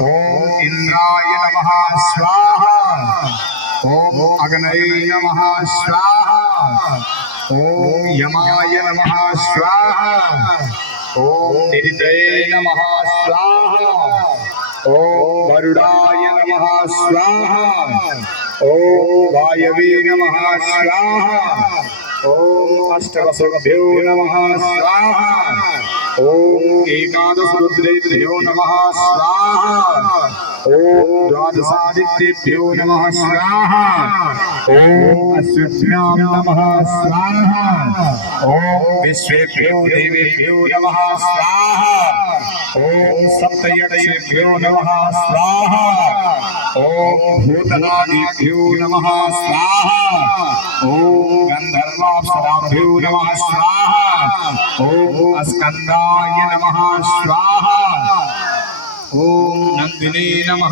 ओम इंद्राय नमः स्वाहा। ओम अग्नये नमः स्वाहा। ओम यमाय नमः स्वाहा। ओम निरितये नमः स्वाहा। ओम वरुणाय नमः स्वाहा। ओम वायवे नमः स्वाहा। ओम अष्टवसुभ्यो नमः स्वाहा। ओम एकादश रुद्रेभ्यो नमः स्वाहा। ओम द्वादशादित्येभ्यो नमः स्वाहा। ओम अश्विभ्यां नमः स्वाहा। ओम विश्वेभ्यो देवेभ्यो नमः स्वाहा। ओम सप्तयक्षेभ्यो नमः स्वाहा। ओम भूतनादिभ्यो नमः स्वाहा। ओम गंधर्वाप्सराभ्यो नमः स्वाहा। ओम स्कंदाय नमः स्वाहा। ओम नंदिने नमः